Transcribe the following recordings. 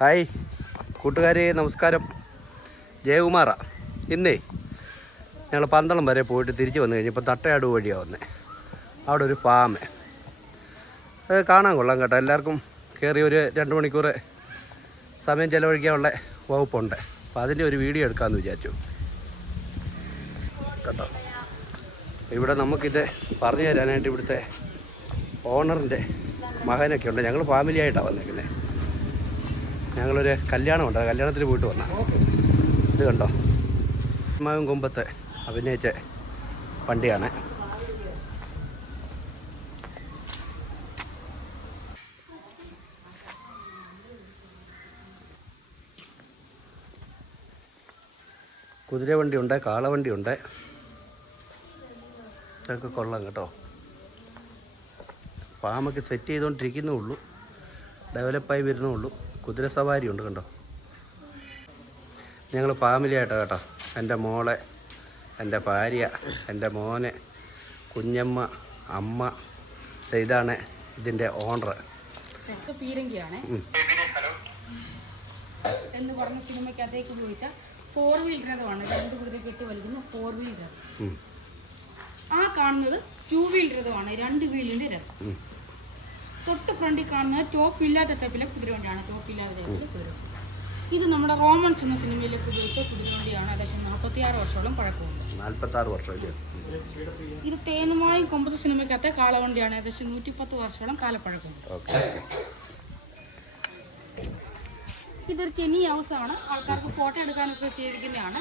Hi കൂട്ടുകാരെ, നമസ്കാരം. ജയകുമാറാ. ഇന്നേ ഞങ്ങൾ പന്തളം വരെ പോയിട്ട് തിരിച്ച് വന്നു കഴിഞ്ഞപ്പോൾ തട്ടയാട് വഴിയാണ് വന്നത്. അവിടെ ഒരു ഫാം, അത് കാണാൻ കൊള്ളാം കേട്ടോ. എല്ലാവർക്കും കയറി ഒരു 2 മണിക്കൂർ സമയം ചിലവഴിക്കാനുള്ള വകുപ്പുണ്ട്. അപ്പോൾ അതിൻ്റെ ഒരു വീഡിയോ എടുക്കാമെന്ന് വിചാരിച്ചു കേട്ടോ. ഇവിടെ നമുക്കിത് പറഞ്ഞു തരാനായിട്ട് ഇവിടുത്തെ ഓണറിൻ്റെ മകനൊക്കെ ഉണ്ട്. ഞങ്ങൾ ഫാമിലി ആയിട്ടാണ് വന്നേക്കുന്നത്. ഞങ്ങളൊരു കല്യാണമുണ്ട്, കല്യാണത്തിന് പോയിട്ട് വന്ന. ഇത് കണ്ടോ, മാവും കൊമ്പത്ത് അഭിനയിച്ച വണ്ടിയാണ്. കുതിരവണ്ടിയുണ്ട്, കാളവണ്ടിയുണ്ട്. ഇതൊക്കെ കൊള്ളാം കേട്ടോ. ഫാമൊക്കെ സെറ്റ് ചെയ്തുകൊണ്ടിരിക്കുന്നേ ഉള്ളൂ, ഡെവലപ്പായി വരുന്നേ ഉള്ളൂ. കുതിര സവാരി ഉണ്ട് കണ്ടോ. ഞങ്ങൾ ഫാമിലി ആയിട്ടാണ് കേട്ടോ. എൻ്റെ മോളെ, എൻ്റെ ഭാര്യ, എൻ്റെ മോനെ, കുഞ്ഞമ്മ, അമ്മ. ഇതാണ് ഇതിൻ്റെ ഓണർ. പീരങ്കിയാണ് എന്ന് പറഞ്ഞ സിനിമയ്ക്കകത്തേക്ക് ഉപയോഗിച്ച 4 വീൽ രഥമാണ്. 2 കുതിര കെട്ടി വലിക്കുന്ന 4 വീൽ രഥം. ആ കാണുന്നത് 2 വീൽ രഥമാണ്, 2 വീലിന്റെ രഥം. തൊട്ട് ഫ്രണ്ടിൽ കാണുന്നത് ടോപ്പില്ലാത്ത ടൈപ്പിലെ കുതിരവണ്ടിയാണ്. ടോപ്പില്ലാത്ത ടൈപ്പിലെ കുതിരവണ്ടി. ഇത് നമ്മുടെ റോമൻസ് എന്ന സിനിമയിലേക്ക് ഉപയോഗിച്ച കുതിരവണ്ടിയാണ്. ഏകദേശം 46 വർഷത്തോളം പഴക്കമുണ്ട്. 46 വർഷം. ഇത് തേനുമായും കൊമ്പത്ത് സിനിമയ്ക്കകത്തെ കാളവണ്ടിയാണ്. ഏകദേശം 110 വർഷത്തോളം കാലപ്പഴക്കമുണ്ട്. ഇതൊരു കെനി ഹൗസ് ആണ്. ആൾക്കാർക്ക് ഫോട്ടോ എടുക്കാനൊക്കെ ചെയ്തിരിക്കുന്നതാണ്.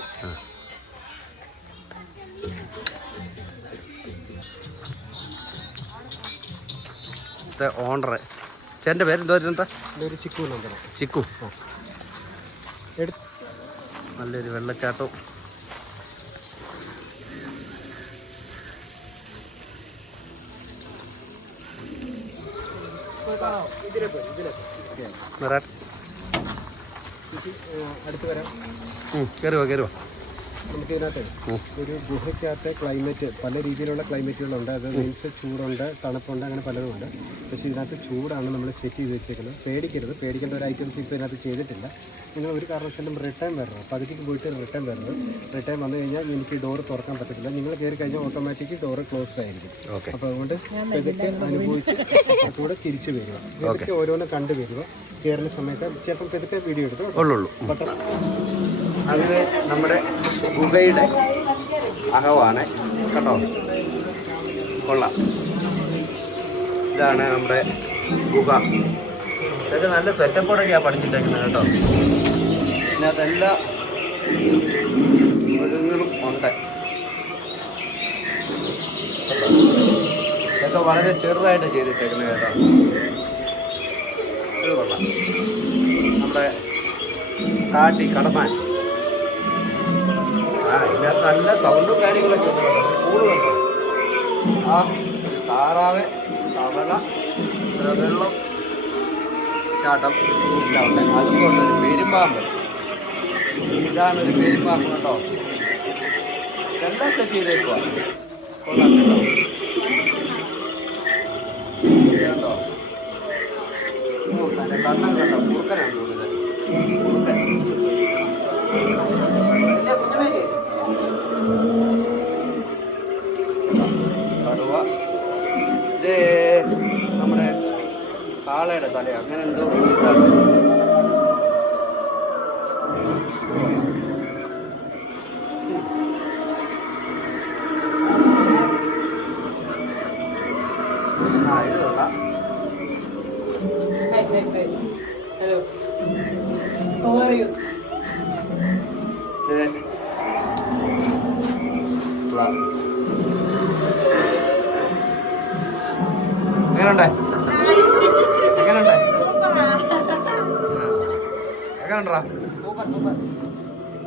ഓണർ ചേട്ടൻ്റെ പേരെന്തോ? ചിക്കു. ചിക്കു. നല്ലൊരു വെള്ളച്ചാട്ടവും അടുത്ത് വരാം. കയറുവാ. നമുക്ക് ഇതിനകത്ത് ഒരു ഗുഹയ്ക്കകത്തെ ക്ലൈമറ്റ്, പല രീതിയിലുള്ള ക്ലൈമറ്റുകളുണ്ട്. അത് മീൻസ് ചൂടുണ്ട്, തണുപ്പുണ്ട്, അങ്ങനെ പലതുമുണ്ട്. പക്ഷേ ഇതിനകത്ത് ചൂടാണ് നമ്മൾ സെറ്റ് ചെയ്ത് വെച്ചേക്കുന്നത്. പേടിക്കേണ്ട ഒരു ഐറ്റംസ് ഇപ്പോൾ ഇതിനകത്ത് ചെയ്തിട്ടില്ല. നിങ്ങൾ ഒരു കാരണവശാലും റിട്ടേൺ വരണം. പതുക്കിക്ക് പോയിട്ട് റിട്ടേൺ വരണം. റിട്ടേൺ വന്നു കഴിഞ്ഞാൽ എനിക്ക് ഡോർ തുറക്കാൻ പറ്റത്തില്ല. നിങ്ങൾ കയറി കഴിഞ്ഞാൽ ഓട്ടോമാറ്റിക് ഡോറ് ക്ലോസ്ഡ് ആയിരിക്കും. അപ്പോൾ അതുകൊണ്ട് ഇതൊക്കെ അനുഭവിച്ച് കൂടെ തിരിച്ചു വരിക. ഇതൊക്കെ ഓരോന്ന് കണ്ടു വരിക. കയറുന്ന സമയത്ത് ചിലപ്പോൾ ഇതൊക്കെ വീഡിയോ എടുക്കും. അങ്ങനെ നമ്മുടെ ഗുഹയുടെ അകവാണ് കേട്ടോ. കൊള്ളാം. ഇതാണ് നമ്മുടെ ഗുഹ. ഇതൊക്കെ നല്ല സെറ്റപ്പോടൊക്കെയാണ് പഠിച്ചിട്ടേക്കുന്നത് കേട്ടോ. ഇതിനകത്ത് എല്ലാ മൃഗങ്ങളും ഉണ്ട്. ഇതൊക്കെ വളരെ ചെറുതായിട്ട് ചെയ്തിട്ടേക്കുന്നത് കേട്ടോ. ഇത് കൊള്ളാം. നമ്മുടെ കാട്ടി കടമാൻ. ഇതിനകത്ത് നല്ല സൗണ്ടും കാര്യങ്ങളൊക്കെ ഉണ്ട് കേട്ടോ. സ്കൂളുകളുണ്ടോ? ആ താറാവ്, തവള, വെള്ളം ചാട്ടം എല്ലാം ഉണ്ട്. അതുകൊണ്ട് ഒരു പെരുമ്പാമ്പ്. ഇതാണ് ഒരു പെരുമ്പാമ്പ് കേട്ടോ. ഇതെല്ലാം സെറ്റ് ചെയ്തേക്കുവാ. കൊള്ളാം കേട്ടോ. കേട്ടോ അതിൻ്റെ കണ്ണം കേട്ടോ. കുറുക്കനാണ് കൂടുതൽ. കുറുക്കൻ കടുവ. ഇത് നമ്മുടെ കാളയുടെ തല, അങ്ങനെ എന്തോ ഇതാണ്. ഇത് കൊള്ളാം. Hello. How are you?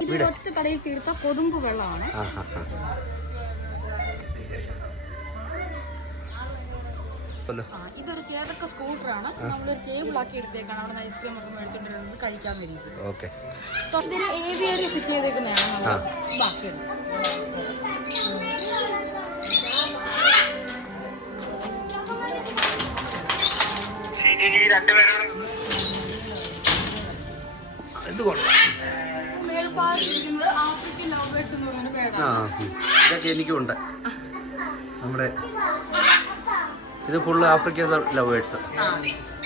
ഇത് ഒറ്റ കടയിൽ തീർത്ത കൊതുമ്പ് വെള്ളമാണ്. ഇതൊരു ചേതക്ക സ്കൂട്ടറാണ്. നമ്മളൊരു കേബിൾ ആക്കി എടുത്തേക്കാണ്. അവിടെ ഐസ്ക്രീം ഒക്കെ മേടിച്ചോണ്ടിരുന്നത് കഴിക്കാവുന്ന രീതിയിൽ. തൊട്ടൊരു ഏവിയറി ഫിറ്റ് ചെയ്തേക്കുന്നതാണ്. ബാക്കിയുണ്ട് ഇത് കൊള്ളാം. മേൽഭാഗത്തിരിക്കുന്നത് ആഫ്രിക്കൻ ലവ് ബേർഡ്സ് എന്ന് പറയുന്ന ആ പേരാണ്. ഇതൊക്കെ എനിക്കുണ്ട്. നമ്മുടെ ഇത് ഫുള്ള് ആഫ്രിക്കൻ ലവ് ബേർഡ്സ്.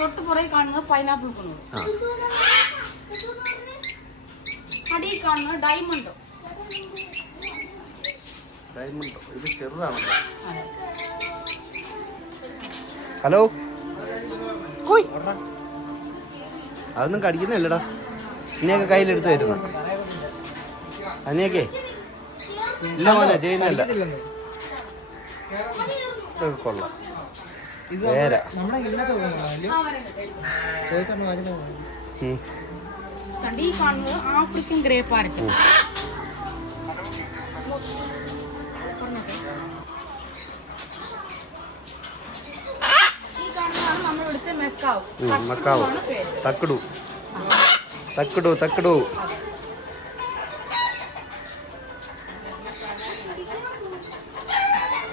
തൊട്ട് പുറകെ കാണുന്നത് പൈനാപ്പിൾ കുന്നു. ആ അടിയിൽ കാണുന്നത് ഡയമണ്ടോ. ഡയമണ്ടോ ഇത് ചെറുതാണല്ലോ. അതെ. ഹലോ കോയ് അതൊന്നും കടിക്കുന്നില്ലടാ. ഇനിയൊക്കെ കയ്യിലെടുത്ത് തരുന്ന അനിയൊക്കെ ഇല്ല മോനെ ചെയ്യുന്നല്ല. ഇതൊക്കെ കൊള്ളാം. വേര ഈ കാണുന്നത് ആഫ്രിക്കൻ ഗ്രേ പാരറ്റ്. ഈ കാണുന്നതാണ് നമ്മളിവിടുത്തെ മെക്കാവ്. മക്കാവ് തക്കടു തക്കടു തക്കടു.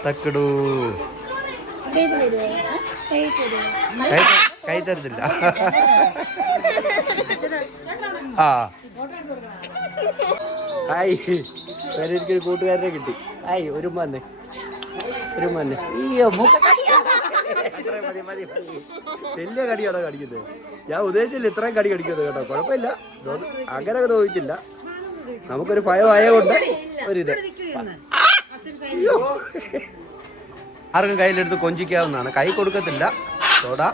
തക്കടു കൈ തരത്തില്ല. ആ ഹായ് എനിക്കൊരു കൂട്ടുകാരനെ കിട്ടി. ഹായ് ഒരു മന്നെ വലിയ കടിയാണോ കടിക്കുന്നത്? ഞാൻ ഉദ്ദേശിച്ചില്ല ഇത്രയും കടി കടിക്കുന്നത് കേട്ടോ. കുഴപ്പമില്ല, അങ്ങനെ തോന്നിച്ചില്ല. നമുക്കൊരു ഭയമായ കൊണ്ട് ഒരിത് ആർക്കും കയ്യിലെടുത്ത് കൊഞ്ചിക്കാവുന്നതാണ്. കൈ കൊടുക്കത്തില്ല. തോടാ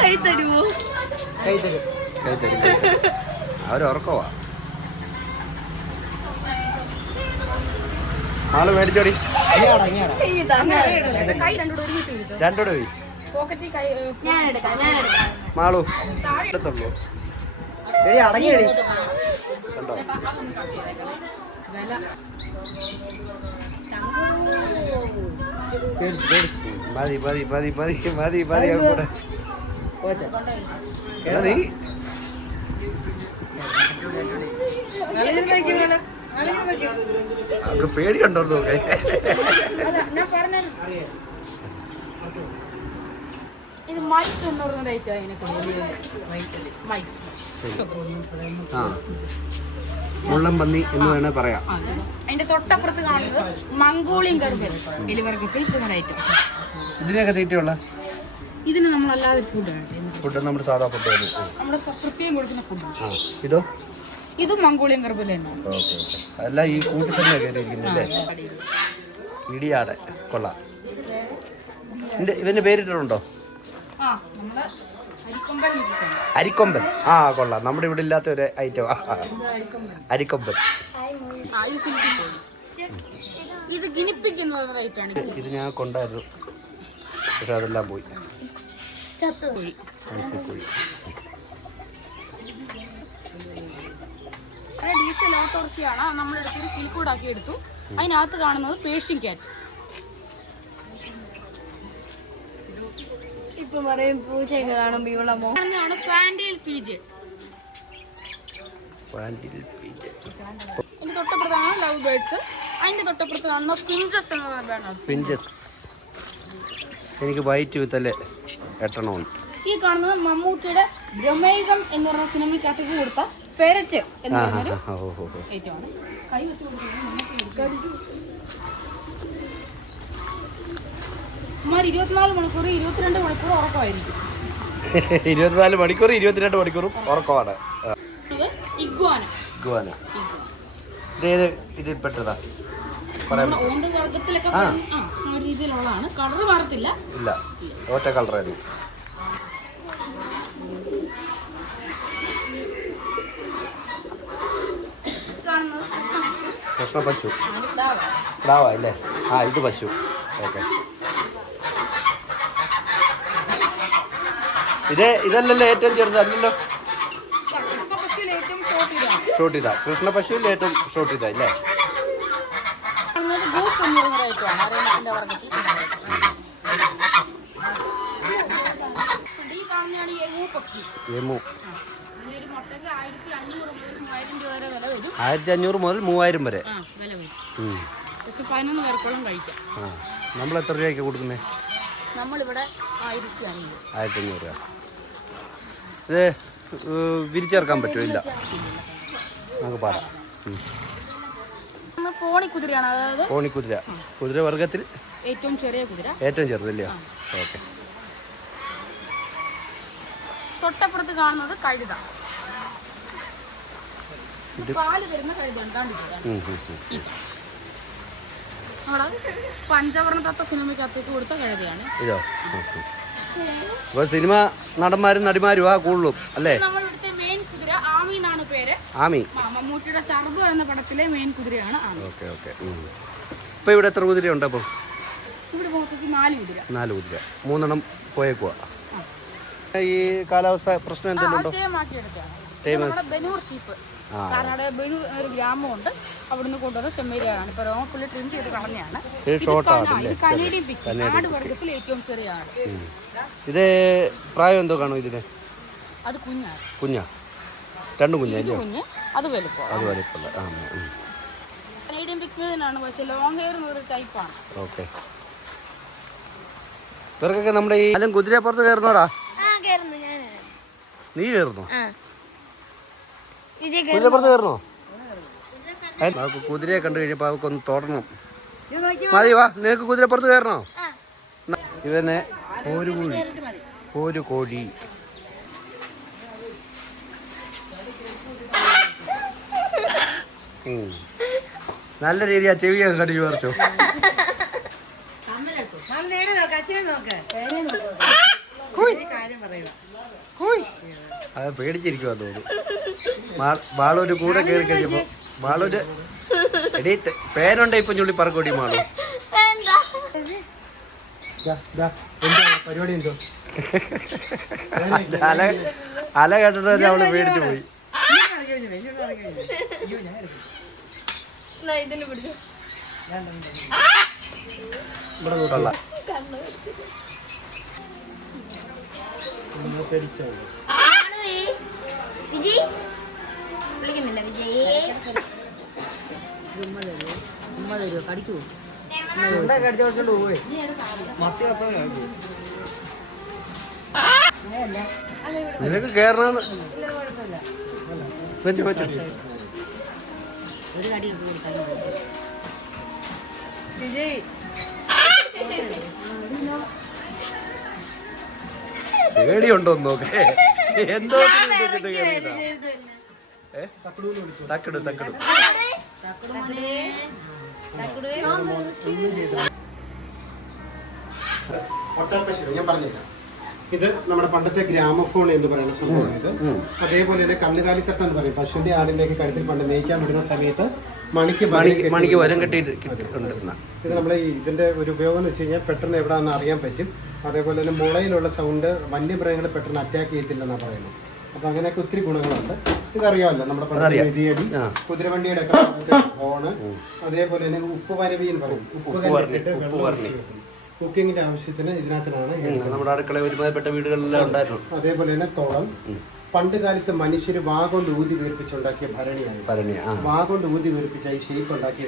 കൈ തരുമോ? കൈ തരും അവരുറക്കവാ. ആള് മേടിച്ചോടി. രണ്ടോട് പോയി മാളു എടുത്തുള്ളൂ. കണ്ടോ മതി മതി മതി മതി മതി മതി കൂടെ നീ അവർക്ക് പേടിയുണ്ടോ നോക്കേ. ഇത് മൈസ് എന്ന് പറഞ്ഞ ഡേറ്റ് മൈസ്. ആ മുള്ളം പന്നി എന്ന് വേണേ പറയാം. അതിന്റെ തൊട്ടപ്പുറത്ത് കാണുന്നത് മംഗോളിയൻ ഗർഭൻ എലിവർഗത്തിൽ ഐറ്റം. ഇതിനൊക്കെ തീറ്റയുള്ള ഇതിന് നമ്മളല്ലാതെ ഫുഡ് നമ്മുടെ സാധാ ഫുഡ് നമ്മുടെ പ്രത്യേകം കൊടുക്കുന്ന ഫുഡ്. ഇതോ ഇത് മംഗോളിയൻ ഗർഭൻ തന്നെ. അല്ല ഈ കൂട്ടിൽ തന്നെ കയറിയിരിക്കുന്നില്ലേ. ഇടിയാടെ കൊള്ളാം. ഇവന്റെ പേരിട്ടുണ്ടോ? അരിക്കൊമ്പൻ. ആ കൊള്ളാം. നമ്മുടെ ഇവിടെ ഇല്ലാത്ത ഒരു ഐറ്റം അരിക്കൊമ്പൻ. ഇത് ഗിനിപ്പിക്കുന്ന ഐറ്റാണ്. ഇത് ഞാൻ കൊണ്ടായിരുന്നു, പക്ഷെ അതെല്ലാം പോയി. ഡീസൽ ഓട്ടോറിക്ഷയാണ്. നമ്മളെടുത്തൊരു കിളിക്കൂടാക്കി എടുത്തു. അതിനകത്ത് കാണുന്നത് പേർഷ്യൻ ക്യാറ്റ്. ഇപ്പൊ പറയും പൂച്ചയൊക്കെ കാണുമ്പോ ഇവിടെ മോഹനാണ് ഫാൻഡേൽ പീജ്. ഇതിന്റെ തൊട്ടപ്പുറത്താണ് ലവ് ബേർഡ്സ്. അതിന്റെ തൊട്ടപ്പുറത്ത് കാണുന്ന പിഞ്ചസ് എന്ന് പറയുന്നത് പിഞ്ചസ്. എനിക്ക് വൈറ്റ് വിത്തല്ലേ എട്ടണമുണ്ട്. ഈ കാണുന്നത് മമ്മൂട്ടിയുടെ ബ്രഹ്മയുഗം എന്ന് പറഞ്ഞ സിനിമയ്ക്കകത്തേക്ക് കൊടുത്ത ഫെരറ്റ് എന്ന് പറഞ്ഞൊരു ഐറ്റമാണ്. കൈ വെച്ച് കൊടുക്കുന്നത് 24 മണിക്കൂർ 22 മണിക്കൂർ ഉറക്കമായിരിക്കും. 24 മണിക്കൂർ 22 മണിക്കൂറും ഉറക്കമാണ്. ഇഗ്വാന ഇതിൽപ്പെട്ടതാ ഓണ്ട് വർഗത്തിലൊക്കെ രീതിയിലുള്ളതാണ്. കളർ മാറത്തില്ല. ഇല്ല, ഒറ്റ കളറായിരുന്നു. കൃഷ്ണ പശു പ്രാവ അല്ലേ? ആ ഇത് പശു. ഓക്കെ. ഇതല്ലല്ലോ ഏറ്റവും ചെറുതല്ലല്ലോ. ഷോട്ട് ചെയ്താ കൃഷ്ണ പശുവിൽ ഏറ്റവും ഷോട്ട് ചെയ്താ ഇല്ലേ? എമു. 1000 രൂപ വരെ വില വരും. 1500 മുതൽ 3000 വരെ. ആ വില വരും. പക്ഷെ 11 പേർക്കോളം കഴിക്കാം. നമ്മൾ എത്ര രൂപയ്ക്ക് കൊടുക്കുന്നത്? നമ്മളിവിടെ 1500. 1500 രൂപ. ഇത് വിരിച്ചിറക്കാൻ പറ്റുമോ? ഇല്ല, നമുക്ക് പാടാം. പോണിക്കുതിരയാണ്, അതായത് പോണിക്കുതിര. കുതിര വർഗത്തിൽ ഏറ്റവും ചെറിയ കുതിര. ഏറ്റവും ചെറുതല്ലേ? ഓക്കെ. തൊട്ടപ്പുറത്ത് കാണുന്നത് കഴുത. പാല് തരുന്ന കഴുത. നമ്മള് പഞ്ചവർണ്ണ തത്ത സിനിമയ്ക്കകത്തേക്ക് കൊടുത്ത കഴുതയാണ് ഇതോ. അപ്പോൾ സിനിമ നടന്മാരും നടിമാരും കൂടുതലും അല്ലേ? നമ്മൾ ഇവിടുത്തെ മെയിൻ കുതിര ആമി എന്നാണ് പേര്. ആമി. മമ്മൂട്ടിയുടെ ടർബോ എന്ന പടത്തിലെ മെയിൻ കുതിരയാണ് ആമി. Okay okay. ഇപ്പോൾ ഇവിടെ എത്ര കുതിരയുണ്ട്? അപ്പം ഇവിടെ മൊത്തത്തിൽ 4 കുതിര. 4 കുതിര. 3 എണ്ണം പോയേക്കുവാ. ഈ കാലാവസ്ഥ പ്രശ്നം എന്തെങ്കിലും ഉണ്ടോ? നമ്മുടെ ബനൂർ ഷീപ്പ്. കാരണം അവിടെ ബനൂർ ഒരു ഗ്രാമമുണ്ട്, അവിടുന്ന് കൊണ്ടുവന്ന സെമ്മേരിയാണ്. ഇപ്പൊ രോമപ്പുള്ളി ട്രിം ചെയ്ത് കളഞ്ഞാണ്. കനേഡിയൻ പിഗ്, ആട് വർഗത്തിൽ ഏറ്റവും ചെറിയ ആട്. ഇത് പ്രായം എന്തോ കാണും ഇതിന്? അത് കുഞ്ഞാണ്. കുഞ്ഞാ? 2 കുഞ്ഞല്ലേ? കുഞ്ഞ്, അത് വലുപ്പം. അത് വലുപ്പമുള്ള. കനേഡിയൻ പിഗ്മിനാണ്, പക്ഷെ ലോങ് ഹെയർ എന്നൊരു ടൈപ്പാണ്. ഓക്കെ. ഇവർക്കൊക്കെ നമ്മുടെ ഈ കുതിരപ്പുറത്ത് കയറുന്നോടാ? നീ കയറുന്നോ? കുതിരപ്പുറത്ത് കയറുന്നോ? കുതിരയെ കണ്ടു കഴിഞ്ഞപ്പോൾ അവർക്കൊന്ന് തൊടണം. മതി, വാ. നിനക്ക് കുതിരപ്പുറത്ത് കയറണോ? ഇവനെ ഒരു കോഴി. നല്ല രീതിയാ ചെവിയൊക്കെ കടിച്ചു പറിച്ചോ. അത് പേടിച്ചിരിക്കുവാ തോന്നുന്നു. ബാളൊരു കൂടെ കയറി കഴിയുമ്പോ ബാളൊരു എടീ പേനുണ്ട ഇപ്പം ചുള്ളി പറക്കോടി മാളു. പരിപാടി ഉണ്ടോ? അല കേട്ടിട്ട് അവള് പേടിച്ചു പോയി. നിനക്ക് കേറണമെന്ന് പറ്റും പറ്റും. പേടിയുണ്ടോന്ന് നോക്കേ. എന്തോ തക്കടു തക്കടു. ഞാൻ പറഞ്ഞുതരാം. ഇത് നമ്മുടെ പണ്ടത്തെ ഗ്രാമഫോൺ എന്ന് പറയുന്ന സംഭവമാണ് ഇത്. അതേപോലെ തന്നെ കന്നുകാലിത്തട്ട എന്ന് പറയും. പശുവിന്റെ ആടിലേക്ക് കഴുത്തിൽ പണ്ട് മേയ്ക്കാൻ വിടുന്ന സമയത്ത് മണിക്ക് വരം കെട്ടിയിട്ടുണ്ടിരുന്ന ഇത് നമ്മൾ ഇതിന്റെ ഒരു ഉപയോഗം എന്ന് വെച്ച് കഴിഞ്ഞാൽ പെട്ടെന്ന് എവിടെയാണെന്ന് അറിയാൻ പറ്റും. അതേപോലെ തന്നെ മുളയിലുള്ള സൗണ്ട് വന്യമൃഗങ്ങളെ പെട്ടെന്ന് അറ്റാക്ക് ചെയ്യത്തില്ലെന്നാണ് പറയുന്നത്. അപ്പൊ അങ്ങനെയൊക്കെ ഒത്തിരി ഗുണങ്ങളുണ്ട്. ഇതറിയാമല്ലോ നമ്മുടെ പണ്ടത്തെ വിധിയടി, കുതിരവണ്ടിയുടെ ഒക്കെ ഹോണ്, അതേപോലെ തന്നെ ഉപ്പ് വരവി എന്ന് പറയും. കുക്കിങ്ങിന്റെ ആവശ്യത്തിന് ഇതിനകത്തിനാണ് നമ്മുടെ അടുക്കള ഒരുമാതിരിപ്പെട്ട വീടുകളിലെല്ലാം ഉണ്ടായിരുന്നു. അതേപോലെ തന്നെ തോളം. പണ്ട് കാലത്ത് മനുഷ്യര് വാ കൊണ്ട് ഊതി വീർപ്പിച്ചുണ്ടാക്കിയ ഭരണി. വാ കൊണ്ട് ഊതി വീർപ്പിച്ച ഈ ഷേപ്പ് ഉണ്ടാക്കി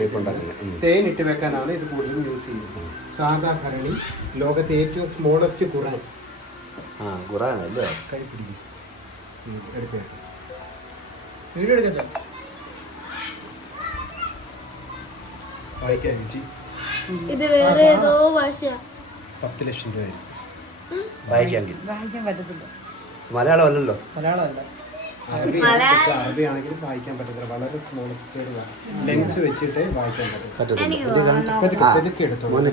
തേനിട്ട് വെക്കാനാണ് ഇത് കൂടുതലും യൂസ് ചെയ്യുന്നത്. സാധാ ഭരണി. ലോകത്തെ ഏറ്റവും സ്മോളസ്റ്റ് ഖുറാൻ. കൈ പിടിക്കും. ഇത് വേറെ ഏതോ ഭാഷ. 10 ലക്ഷം രൂപ വായിക്കാൻ പറ്റത്തില്ല. മലയാളം അല്ലല്ലോ. മലയാളമല്ല, അറബി ആണെങ്കിലും വായിക്കാൻ പറ്റത്തില്ല. വളരെ സ്മോളസ്റ്റ് ലെൻസ് വെച്ചിട്ട് വായിക്കാൻ പറ്റും.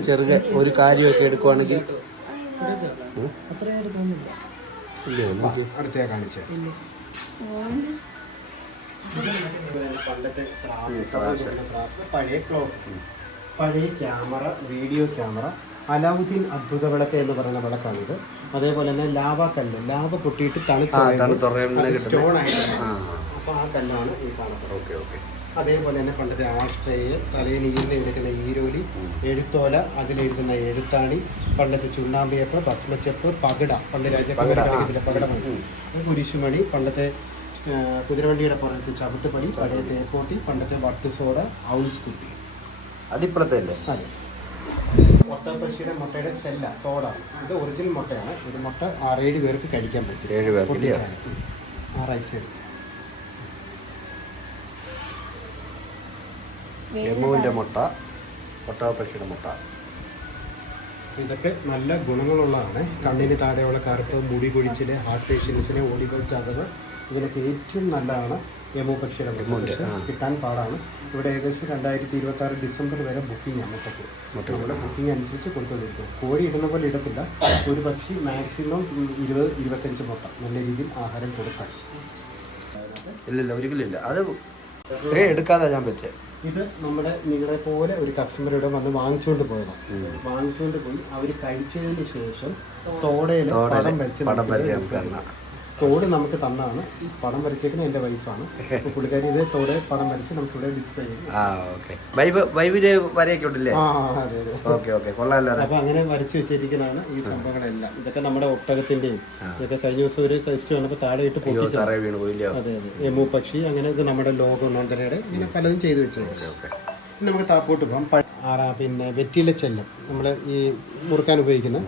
ചെറുക ഒരു കാര്യമൊക്കെ എടുക്കുവാണെങ്കിൽ അടുത്ത കാണിച്ചു. പണ്ടത്തെ പഴയ ക്ലോക്ക്, പഴയ ക്യാമറ, വീഡിയോ ക്യാമറ. അലാവുദ്ദീൻ അത്ഭുത വിളക്ക് എന്ന് പറയുന്ന വിളക്കാണിത്. അതേപോലെ തന്നെ ലാവ കല്ല്, ലാവ പൊട്ടിയിട്ട് തണുത്ത സ്റ്റോൺ ആയിട്ട്, അപ്പോൾ ആ കല്ലാണ് ഈ കാണപ്പെടുന്നത്. അതേപോലെ തന്നെ പണ്ടത്തെ ആശ്രയ, തലയിൽ ഈരിന് എടുക്കുന്ന ഈരോലി, എഴുത്തോല, അതിലെഴുതുന്ന എഴുത്താണി, പണ്ടത്തെ ചുണ്ണാമ്പിയപ്പ്, ഭസ്മച്ചപ്പ്, പകിട, പണ്ട് രാജ്യപകിട പകിടമണി, കുരിശുമണി, പണ്ടത്തെ കുതിരവണ്ടിയുടെ പുറത്ത് ചവിട്ടുപടി, പഴയ തേപ്പോട്ടി, പണ്ടത്തെ വട്ട് സോഡ, ഔൾസ് കുപ്പി. അതിപ്പുറത്തെ അല്ലേ? അതെ. ഒട്ടപ്പക്ഷിയുടെ മുട്ടയുടെ സെല്ല തോടാണ്. ഇത് ഒറിജിനൽ മുട്ടയാണ്. ഒരു മുട്ട 6-7 പേർക്ക് കഴിക്കാൻ പറ്റും. 7 പേർക്ക്. ആ റൈറ്റ് സൈഡ്. എമ്മുവിൻ്റെ മുട്ട, ഒട്ടകപ്പക്ഷിയുടെ മുട്ട. ഇതൊക്കെ നല്ല ഗുണങ്ങളുള്ളതാണ്. കണ്ണിന് താഴെയുള്ള കറുപ്പ്, മുടി കൊഴിച്ചിൽ, ഹാർട്ട് പേഷ്യൻസിന്, ഒടിവ്, ചതവ്, ഇതിനൊക്കെ ഏറ്റവും നല്ലതാണ് എമു പക്ഷിയുടെ മുട്ട. കിട്ടാൻ പാടാണ്. ഇവിടെ ഏകദേശം 2026 ഡിസംബർ വരെ ബുക്കിംഗ് ആണ് മുട്ടയ്ക്ക്. നമ്മുടെ ബുക്കിംഗ് അനുസരിച്ച് കൊടുത്തുകൊണ്ടിരിക്കും. കോഴി ഇടുന്ന പോലെ ഇടത്തില്ല. ഒരു പക്ഷി മാക്സിമം 20-25 മുട്ട നല്ല രീതിയിൽ ആഹാരം കൊടുത്താൽ. ഇല്ലില്ല, ഒരിക്കലില്ല. അത് എടുക്കാതെ ഞാൻ വെച്ചേ. ഇത് നമ്മുടെ നിങ്ങളെ പോലെ ഒരു കസ്റ്റമർ ഇവിടെ വന്ന് വാങ്ങിച്ചുകൊണ്ട് പോയതാണ്. വാങ്ങിച്ചുകൊണ്ട് പോയി അവർ കഴിച്ചതിന് ശേഷം തോടയിൽ പടം വരച്ച് തോട് നമുക്ക് തന്നാണ്. ഈ പടം വരച്ചേക്കുന്നത് എൻ്റെ വൈഫാണ്. അപ്പോൾ പുള്ളിക്കാരി ഇതേ തോടെ പടം വരച്ച് നമുക്കിവിടെ ഡിസ്പ്ലേ ചെയ്യും. വൈബിന് വരെയൊക്കെ ഉണ്ടല്ലേ? അതെ അതെ. ഓക്കെ, കൊള്ളാമല്ലോ. അപ്പോൾ അങ്ങനെ വരച്ച് വെച്ചിരിക്കുന്നതാണ് ഈ സംഭവങ്ങളെല്ലാം. ഇതൊക്കെ നമ്മുടെ ഒട്ടകത്തിൻ്റെയും ഇതൊക്കെ കഴിഞ്ഞ ദിവസം ഒരു ടെസ്റ്റ് വന്നപ്പോൾ താഴെ ഇട്ട് പൊട്ടിച്ചു. അതെ അതെ. എമു പക്ഷി അങ്ങനെ ഇത് നമ്മുടെ ലോഗോ നോന്തരയുടെ ഇങ്ങനെ പലതും ചെയ്ത് വെച്ചേക്കാം. നമുക്ക് താപ്പോട്ട് പോകാം. പിന്നെ വെറ്റില ചെല്ലം നമ്മൾ ഈ മുറുക്കാൻ ഉപയോഗിക്കുന്ന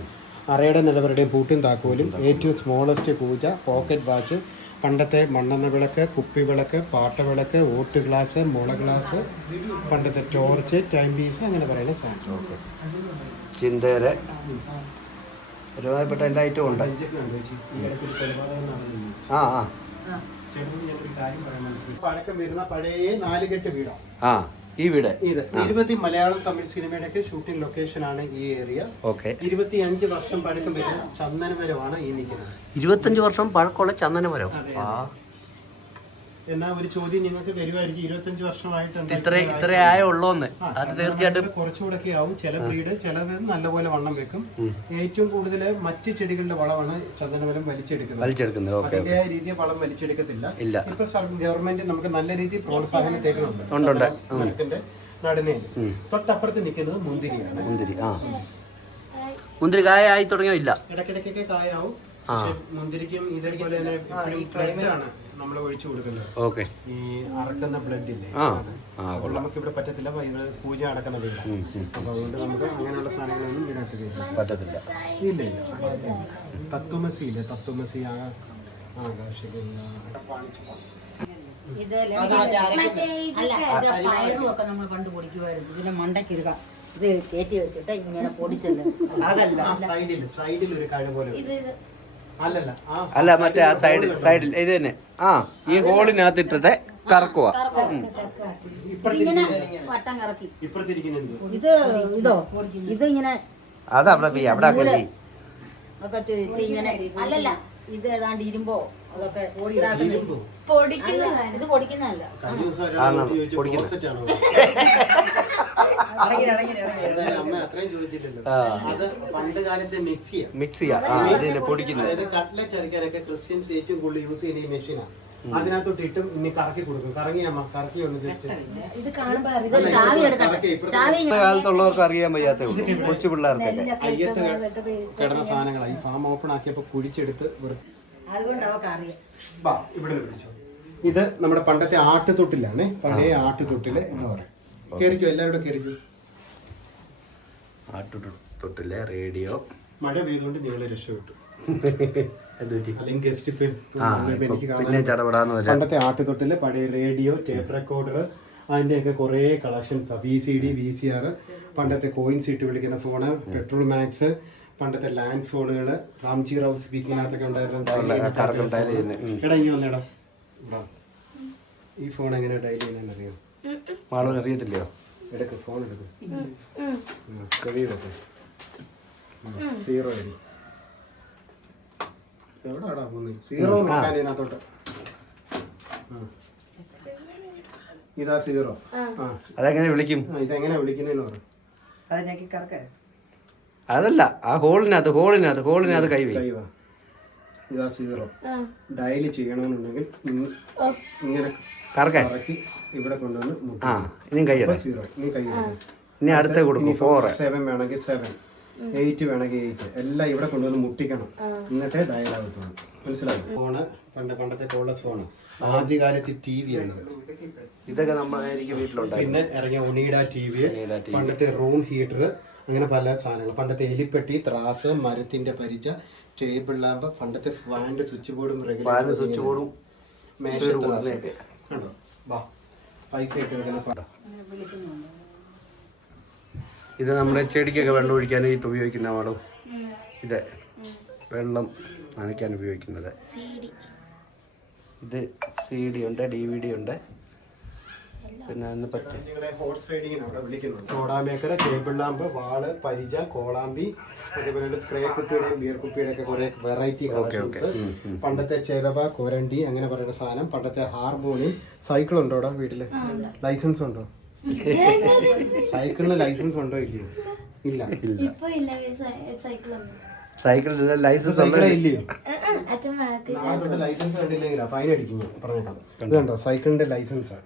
അറയുടെ നിലവരുടെയും പൂട്ടും താക്കോലും, ഏറ്റവും സ്മോളസ്റ്റ് പൂജ, പോക്കറ്റ് വാച്ച്, പണ്ടത്തെ മണ്ണെണ്ണ വിളക്ക്, കുപ്പി വിളക്ക്, പാട്ടവിളക്ക്, ഓട്ട് ഗ്ലാസ്, മുള ഗ്ലാസ്, പണ്ടത്തെ ടോർച്ച്, ടൈം പീസ്, അങ്ങനെ പറയുന്ന സാധനം. ചിന്തേര ഒരുമാതിരിപ്പെട്ട എല്ലാ ഐറ്റവും ഉണ്ട്. പഴക്കം വരുന്ന പഴയ 4 കെട്ട് വീടാണ് ഈ വീട്. ഇത് നിരവധി മലയാളം തമിഴ് സിനിമയുടെയൊക്കെ ഷൂട്ടിംഗ് ലൊക്കേഷൻ ആണ് ഈ ഏരിയ. 25 വർഷം പഴക്കം വരുന്ന ചന്ദനമരമാണ് ഈ നിൽക്കുന്നത്. 25 വർഷം പഴക്കമുള്ള ചന്ദനമരം. എന്നാ ഒരു ചോദ്യം നിങ്ങൾക്ക് വരുമായിരിക്കും, 25 വർഷമായിട്ട് ഇത്രേ ആയുള്ളൂന്ന്. അത് തീർച്ചയായിട്ടും കുറച്ചുകൂടെ ആവും. ചില ബ്രീഡ് ചിലത് നല്ലപോലെ വണ്ണം വെക്കും. ഏറ്റവും കൂടുതൽ മറ്റ് ചെടികളുടെ വളമാണ് ചന്ദനമരം വലിച്ചെടുക്കുന്നത്. അതിന്റെതായ രീതിയിൽ വളം വലിച്ചെടുക്കത്തില്ല. ഇപ്പൊ ഗവൺമെന്റ് നമുക്ക് നല്ല രീതിയിൽ പ്രോത്സാഹനം തേക്കുന്നുണ്ട് മരത്തിന്റെ നടുന്നതിന്. തൊട്ടപ്പുറത്ത് നിൽക്കുന്നത് മുന്തിരിയാണ്. മുന്തിരി കായായി തുടങ്ങിയോ? ഇല്ല, ഇടയ്ക്കിടയ്ക്കൊക്കെ കായാവും. മുന്തിരിക്കും ഇതേപോലെ തന്നെ ആണ് നമ്മൾ ഒഴിച്ചു കൊടുക്കുന്നത്. ഈ അറക്കുന്ന ബ്ലഡ് ഇല്ലേ, നമുക്കിവിടെ പറ്റത്തില്ല. പൂജ അടക്കുന്ന വീടാണ്. അപ്പൊ അതുകൊണ്ട് നമുക്ക് അങ്ങനെയുള്ള സാധനങ്ങളൊന്നും ഇതിനകത്ത് പറ്റത്തില്ല. ഇല്ല. തത്വമസി ഇല്ലേ, തത്വമസി പയറും ഒക്കെ നമ്മൾ പണ്ട് പൊടിക്കുമായിരുന്നു. ഇതിന്റെ മണ്ടയ്ക്ക് ഇത് കയറ്റി വെച്ചിട്ട് ഇങ്ങനെ പൊടിച്ചല്ലോ. സൈഡിൽ ഒരു കഴി പോലെ അല്ല, മറ്റേ ആ സൈഡിൽ ഇത് തന്നെ. ഈ ഹോളിനകത്ത് ഇട്ടിട്ട് കറക്കുക. ഇങ്ങനെ വട്ടം കറക്കി. ഇതോ ഇത് ഇങ്ങനെ അതവിടെ ഇങ്ങനെ. അല്ലല്ല, ഇത് ഏതാണ്ട് ഇരുമ്പോ അതൊക്കെ പൊടിക്കുന്നതല്ല. ഇത് പൊടിക്കുന്നതല്ല. പണ്ട് കാലത്തെ മിക്സിയ പൊടിക്കുന്നത്. കട്ട്ലറ്റ് അരക്കാനൊക്കെ ക്രിസ്ത്യൻസ് ഏറ്റവും കൂടുതൽ യൂസ് ചെയ്യുന്ന ഈ മെഷീനാണ്. അതിനകത്തോട്ട് ഇട്ടും ഇനി കറക്കി കൊടുക്കും. കറക്കി ഒന്ന് ജസ്റ്റ് കാലത്തുള്ളവർക്ക് അറിയാൻ വയ്യാത്ത കൊച്ചു പിള്ളേർക്കൊക്കെ അയ്യത്ത് കിടന്ന സാധനങ്ങളാണ്. ഈ ഫാം ഓപ്പൺ ആക്കിയപ്പോ കുഴിച്ചെടുത്ത് ഇവിടെ പിടിച്ചു. ഇത് നമ്മുടെ പണ്ടത്തെ ആട്ടുതൊട്ടിലാണ്. പഴയ ആട്ടുതൊട്ടില് എന്ന് പറയാം. കേറിക്കോ, എല്ലാവരോടും കേറിക്കോ. ആട്ടുതൊട്ടിലെ റേഡിയോ. മഴ പെയ്തുകൊണ്ട് നിങ്ങളെ രക്ഷപ്പെട്ടു. പണ്ടത്തെ ആട്ടുതൊട്ടില് പഴയ റേഡിയോ, ടേപ്പ് റെക്കോർഡർ, അതിന്റെയൊക്കെ കുറെ കളക്ഷൻസ്. VCD, VCR, പണ്ടത്തെ കോയിൻ സീറ്റ് വിളിക്കുന്ന ഫോണ്, പെട്രോൾ മാക്സ്, പണ്ടത്തെ ലാൻഡ് ഫോണുകള്, റാംജി റാവു സ്പീക്കിനകത്തൊക്കെ ഉണ്ടായിരുന്നു. എടാ ഇനി വന്നേടാ. ഈ ഫോൺ എങ്ങനെ ഡയൽ ചെയ്യുന്നതെന്ന് അറിയോ? മാളൂന് അറിയത്തില്ലയോ? എടുക്ക്, ഫോൺ എടുക്ക്. ചെവി വെക്ക്. 0 എഴുതി. എവിടാടാ പോകുന്നത്? 0 വെക്കാൻ ഇതിനകത്തോട്ട്. ഇതാ 0. അതെങ്ങനെ വിളിക്കും? ഇതെങ്ങനെ വിളിക്കുന്നതെന്ന് പറ. അതല്ല, ആ ഹോളിനകത്ത് കൈവാ. ഇതാ 0. ഡയൽ ചെയ്യണമെന്നുണ്ടെങ്കിൽ ഇങ്ങനെ കറക്കി ഇവിടെ കൊണ്ടുവന്ന് ഇനി കൈ 0. ഇനി കൈ ഇനി അടുത്ത കൊടുക്കും. 7 വേണമെങ്കിൽ 7, 8 വേണമെങ്കിൽ 8, എല്ലാം ഇവിടെ കൊണ്ടുവന്ന് മുട്ടിക്കണം. എന്നിട്ടേ ഡയൽ ആകത്തുള്ളൂ. മനസ്സിലായി? ഫോണ് പണ്ടത്തെ കോളസ് ഫോണ്. ആദ്യകാലത്ത് TV ആണിത്. ഇതൊക്കെ എനിക്ക് വീട്ടിലുണ്ടായിരുന്നു. പിന്നെ ഇറങ്ങിയ ഒണീഡ TV, പണ്ടത്തെ റൂം ഹീറ്റർ, അങ്ങനെ പല സാധനങ്ങൾ. പണ്ടത്തെ എലിപ്പെട്ടി, ത്രാസ്, മരത്തിന്റെ പരിച, ടേബിൾ ലാമ്പ്, പണ്ടത്തെ ഫാനിന്റെ സ്വിച്ച് ബോർഡും സ്വിച്ച് ബോർഡും മേശത്രാസ് കണ്ടോ. വാ പൈസ ഇട്ട് വെക്കുന്ന പടം. ഇത് നമ്മുടെ ചെടിക്കൊക്കെ വെള്ളം ഒഴിക്കാനായിട്ട് ഉപയോഗിക്കുന്ന മാളും. ഇത് വെള്ളം നനയ്ക്കാൻ ഉപയോഗിക്കുന്നത്. ഇത് CD ഉണ്ട്, DVD ഉണ്ട്. പിന്നെ അതിന് പറ്റും ഹോർസ് റൈഡിങ്ങിന് അവിടെ വിളിക്കുന്നത്. സോഡാ മേക്കർ, ടേബിൾ ലാമ്പ്, വാള്, പരിച, കോളാമ്പി, അതേപോലെ സ്പ്രേ കുപ്പിയുടെയും ബിയർ കുപ്പിയുടെ ഒക്കെ കുറെ വെറൈറ്റി കളക്ഷൻസ്. പണ്ടത്തെ ചെലവ, കൊരണ്ടി, അങ്ങനെ പറയുന്ന സാധനം. പണ്ടത്തെ ഹാർമോണിയം. സൈക്കിൾ ഉണ്ടോ അവിടെ വീട്ടില്? ലൈസൻസ് ഉണ്ടോ? സൈക്കിളിന് ലൈസൻസ് ഉണ്ടോ? ഇല്ലയോ? ഇല്ല. സൈക്കിളിന് ലൈസൻസ് ഇല്ലയോ? നാളെ ലൈസൻസ് കണ്ടില്ലെങ്കിലാ ഫൈൻ അടിക്കുന്നു പറഞ്ഞേക്കാം. ഇത് കണ്ടോ സൈക്കിളിന്റെ ലൈസൻസ്.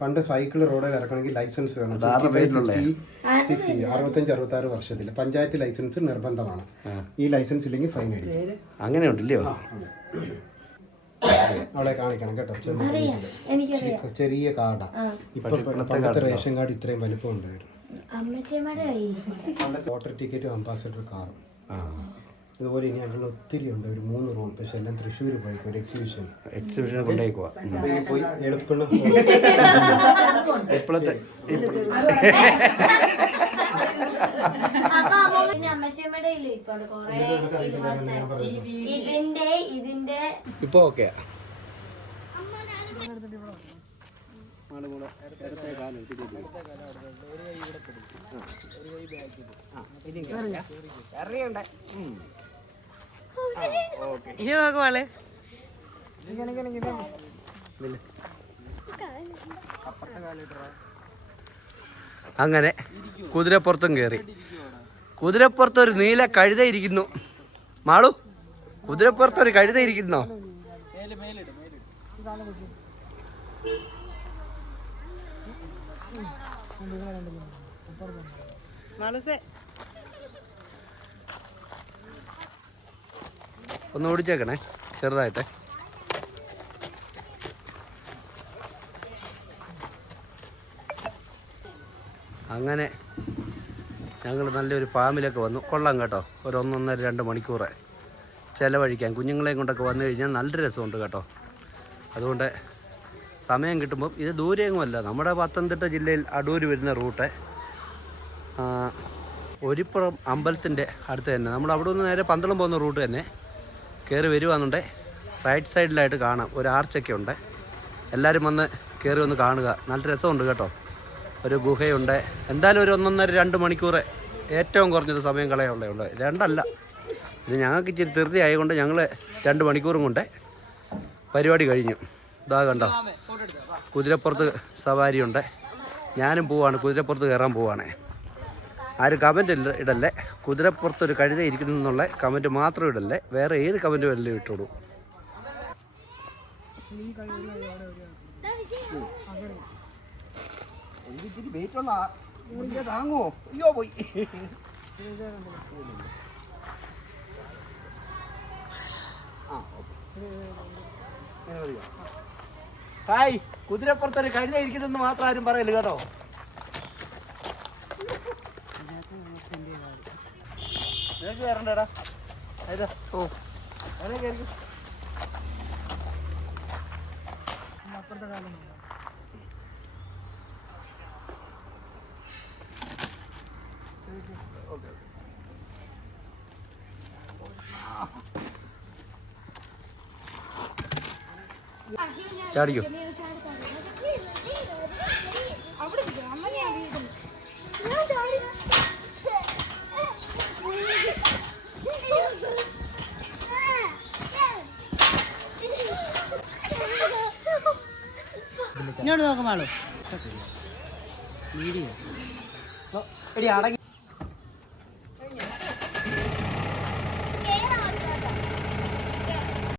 പണ്ട് സൈക്കിൾ റോഡിൽ ഇറക്കണമെങ്കിൽ ലൈസൻസ് വേണം. 65-66 വർഷത്തിൽ പഞ്ചായത്ത് ലൈസൻസ് നിർബന്ധമാണ്. ഈ ലൈസൻസ് ഇല്ലെങ്കിൽ ഫൈൻ അടിക്കും. അങ്ങനെ ഉണ്ടല്ലോ. അവളെ കാണിക്കണം കേട്ടോ. ചെറിയ കാർഡാ. ഇപ്പൊ പണ്ടത്തെ റേഷൻ കാർഡ് ഇത്രയും വലിപ്പം ഉണ്ടായിരുന്നു. ലോട്ടറി ടിക്കറ്റും അംബാസഡർ കാറും. അതുപോലെ ഇനി ഞങ്ങൾ ഒത്തിരി ഉണ്ട്. ഒരു 3 റൂം. പക്ഷെ എല്ലാം തൃശ്ശൂർ പോയി ഒരു എക്സിബിഷൻ കൊണ്ടേക്കുവാ. പോയി എളുപ്പം എപ്പോഴത്തെ ഇപ്പൊ ഓക്കെയാ. ഇനി നോക്ക് മോളെ. അങ്ങനെ കുതിരപ്പുറത്തും കയറി. കുതിരപ്പുറത്ത് ഒരു നീല കഴുത ഇരിക്കുന്നു. മാളു, കുതിരപ്പുറത്ത് ഒരു കഴുത ഇരിക്കുന്നോ? ഒന്ന് ഓടിച്ചേക്കണേ ചെറുതായിട്ട്. അങ്ങനെ ഞങ്ങൾ നല്ലൊരു ഫാമിലൊക്കെ വന്നു. കൊള്ളാം കേട്ടോ. ഒരു 1-1.5-2 മണിക്കൂർ ചിലവഴിക്കാൻ കുഞ്ഞുങ്ങളെയും കൊണ്ടൊക്കെ വന്നു കഴിഞ്ഞാൽ നല്ല രസമുണ്ട് കേട്ടോ. അതുകൊണ്ട് സമയം കിട്ടുമ്പം, ഇത് ദൂരെയൊന്നുമല്ല, നമ്മുടെ പത്തനംതിട്ട ജില്ലയിൽ അടൂർ വരുന്ന റൂട്ട് ഒരിപ്പുറം അമ്പലത്തിൻ്റെ അടുത്ത് തന്നെ. നമ്മൾ അവിടെ നിന്ന് നേരെ പന്തളം പോകുന്ന റൂട്ട് തന്നെ കയറി വരുവാന്നുണ്ടെ റൈറ്റ് സൈഡിലായിട്ട് കാണാം ഒരു ആർച്ചൊക്കെ ഉണ്ട്. എല്ലാവരും വന്ന് കയറി ഒന്ന് കാണുക. നല്ല രസമുണ്ട് കേട്ടോ. ഒരു ഗുഹയുണ്ട്. എന്തായാലും ഒരു 1-1.5-2 മണിക്കൂർ ഏറ്റവും കുറഞ്ഞത് സമയം കളയുള്ളൂ. 2 അല്ല. പിന്നെ ഞങ്ങൾക്ക് ഇച്ചിരി ധൃതി ആയതുകൊണ്ട് ഞങ്ങൾ 2 മണിക്കൂറും കൊണ്ട് പരിപാടി കഴിഞ്ഞു. ഇതാ കണ്ടോ, കുതിരപ്പുറത്ത് സവാരിയുണ്ട്. ഞാനും പോവാണ്, കുതിരപ്പുറത്ത് കയറാൻ പോവാണ്. ആരും കമൻറ്റ് ഇടല്ലേ. കുതിരപ്പുറത്തൊരു കഴുത ഇരിക്കുന്നു എന്നുള്ള കമൻറ്റ് മാത്രം ഇടല്ലേ. വേറെ ഏത് കമൻറ്റ് വല്ലതും ഇട്ടോളൂ. താങ്ങോ? അയ്യോ പോയി. ഹായ്, കുതിരപ്പുറത്തൊരു കഴുത ഇരിക്കുന്നെന്ന് മാത്രം ആരും പറയല് കേട്ടോ. നിനക്ക് കയറണ്ടേടാ. ഓ കയറി. ചാടിക്കോ. ഇങ്ങോട്ട് നോക്കുമാളൂ. വീഡിയോ എടി അടങ്ങി.